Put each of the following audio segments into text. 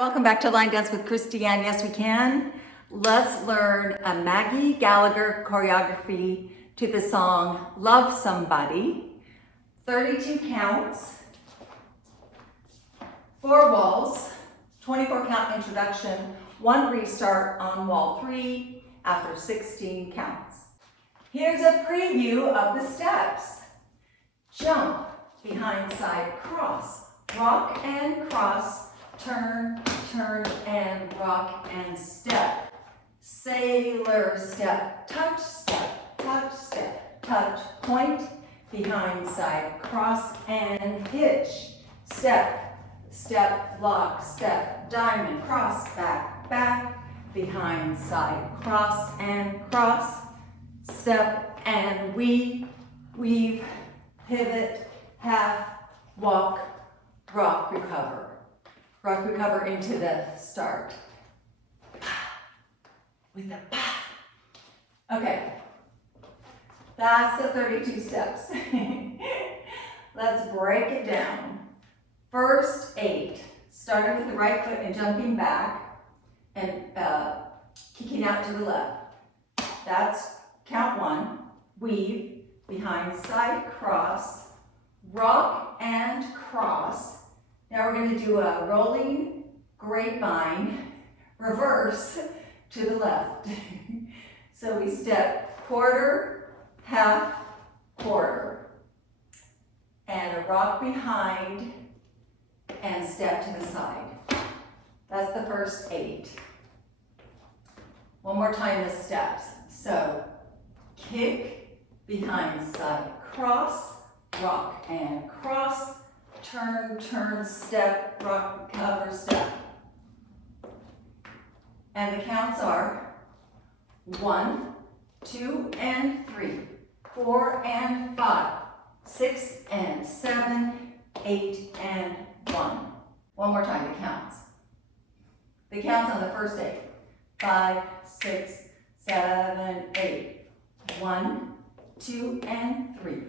welcome back to Line Dance with Christiane. Yes, we can. Let's learn a Maggie Gallagher choreography to the song Love Somebody. 32 counts, 4 walls, 24 count introduction, 1 restart on wall 3 after 16 counts. Here's a preview of the steps. Jump, behind side cross, rock and cross, turn, turn and rock and step. Sailor step, touch, touch, point, behind side cross and hitch. Step, step, lock, step, diamond, cross, back, back, behind side cross and cross. Step and weave, weave, pivot, half, walk, rock, recover. Rock, recover into the start. With the pa. Okay. That's the 32 steps. Let's break it down. First 8, starting with the right foot and jumping back and kicking out to the left. That's count 1. Weave, behind side cross, rock and cross. Now we're going to do a rolling grapevine reverse to the left. So we step quarter, half, quarter, and a rock behind and step to the side. That's the first 8. One more time the steps. So kick, behind side cross, rock and cross, turn, turn, step, rock, recover, step. And the counts are 1, 2, and 3, 4, and 5, 6, and 7, 8, and 1. One more time, the counts. The counts on the first 8. 5, 6, 7, 8. 1, 2, and 3,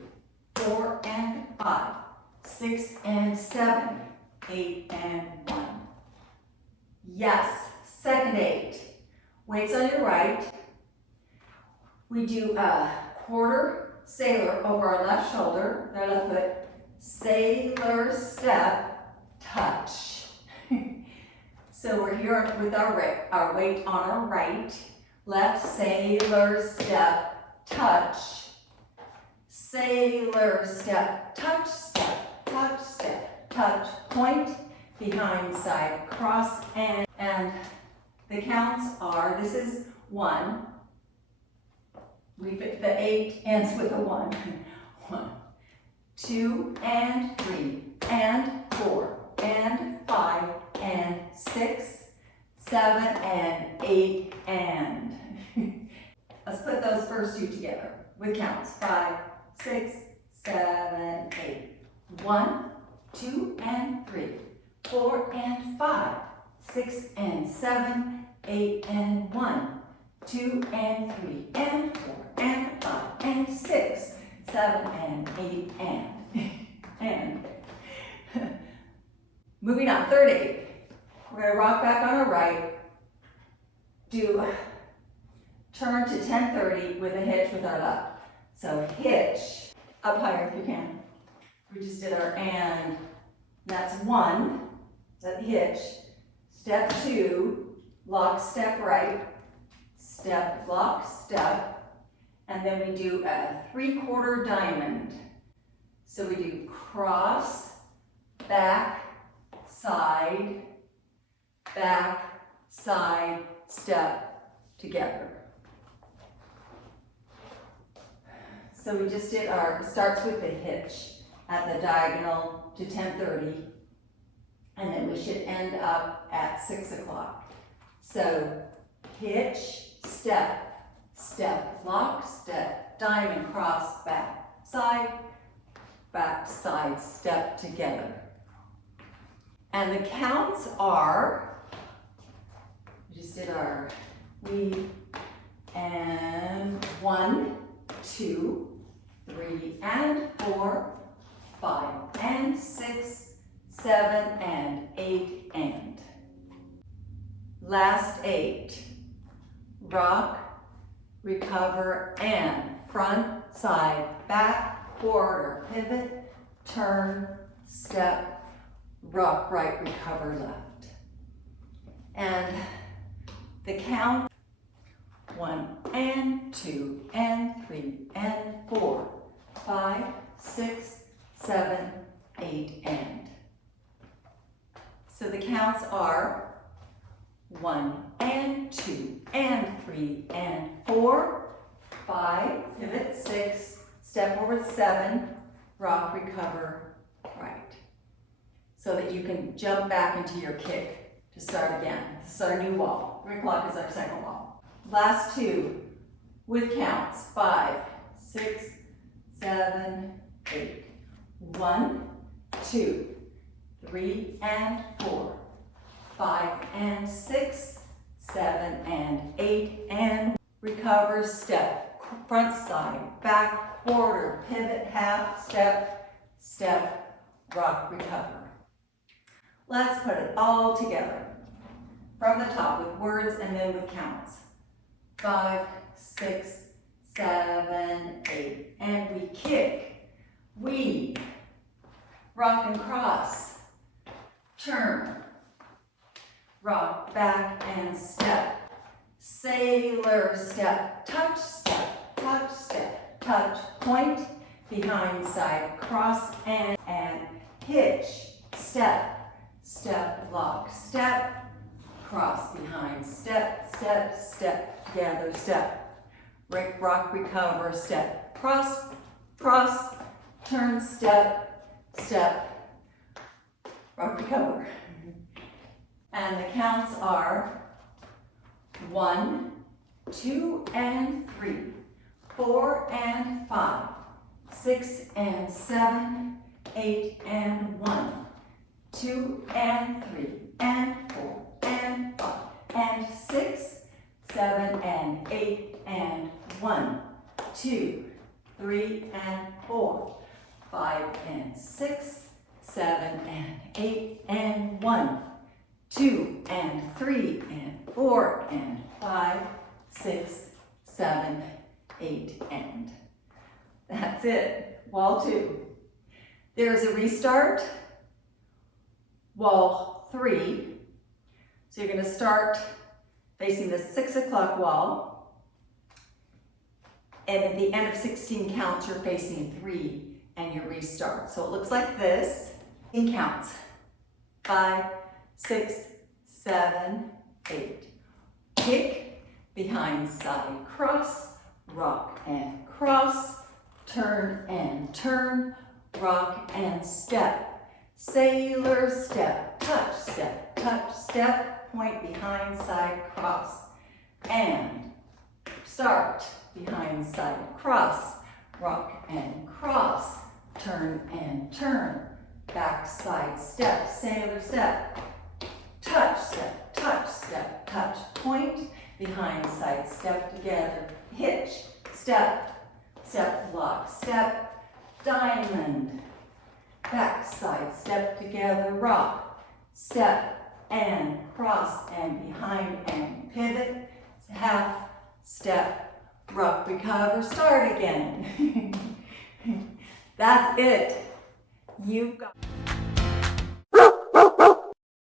4, and 5, 6, and 7, 8, and 1. Yes, second 8. Weights on your right. We do a quarter sailor over our left shoulder, our left foot. Sailor step, touch. So we're here with our weight on our right. Left sailor step, touch. Sailor step, touch, step, touch, step, touch, point, behind side cross, and the counts are, this is 1. We fit the 8 ends with a 1. 1, 2, and 3, and 4, and 5, and 6, 7, and 8, and. Let's put those first 2 together with counts. 5, 6, 7, 8. 1, 2, and 3, 4, and 5, 6, and 7, 8, and 1, 2, and 3, and 4, and 5, and 6, 7, and 8, and. Moving on, third 8. We're going to rock back on our right, do turn to 10:30 with a hitch with our left. So hitch, up higher if you can. We just did our and. That's 1, that hitch. Step 2, lock, step right. Step, lock, step. And then we do a 3/4 diamond. So we do cross, back, side, step together. So we just did our, starts with the hitch at the diagonal to 10:30, and then we should end up at 6 o'clock. So hitch, step, step, lock, step, diamond, cross, back, side, step together. And the counts are, we just did our weave, and 1, 2, 3, and 4, 5, and 6, 7, and 8, and. Last 8. Rock, recover, and front, side, back, quarter, pivot, turn, step, rock, right, recover, left. And the count, 1 and 2 and 3 and 4, 5, 6, 7, 8, and. So the counts are 1 and 2 and 3 and 4, 5, pivot, 6, step forward, 7, rock, recover, right. So that you can jump back into your kick to start again. This is our new wall. 3 o'clock is our second wall. Last 2 with counts, 5, 6, 7, 8. 1, 2, 3 and 4, 5 and 6, 7 and 8, and recover, step, front side, back, quarter, pivot, half, step, step, rock, recover. Let's put it all together from the top with words and then with counts. 5, 6, 7, 8, and we kick, weave, rock and cross, turn, rock, back and step, sailor step, touch, point, behind, side, cross, and hitch, step, lock, step, cross, behind, step, together, step, rock, recover, step, cross, turn, step, rock, recover. And the counts are 1, 2 and 3, 4 and 5, 6 and 7, 8 and 1, 2 and 3 and 4 and 5 and 6, 7 and 8 and 1, 2, 3 and 4, 5 and 6, 7 and 8 and 1, 2 and 3 and 4 and 5, 6, 7, 8, and. That's it. Wall 2. There's a restart. Wall 3. So you're going to start facing the 6 o'clock wall. And at the end of 16 counts, you're facing 3 and you restart. So it looks like this. In counts. 5, 6, 7, 8. Kick, behind, side, cross, rock and cross, turn and turn, rock and step, sailor step, touch, step, point, behind, side, cross, and start, behind, side, cross, rock and cross, turn and turn, back, side, step, sailor step, touch, touch, point, behind, side, step, together, hitch, step, lock, step, diamond, back, side, step, together, rock, step, and cross, and behind, and pivot, half, step, rock, recover, start again. That's it. You've got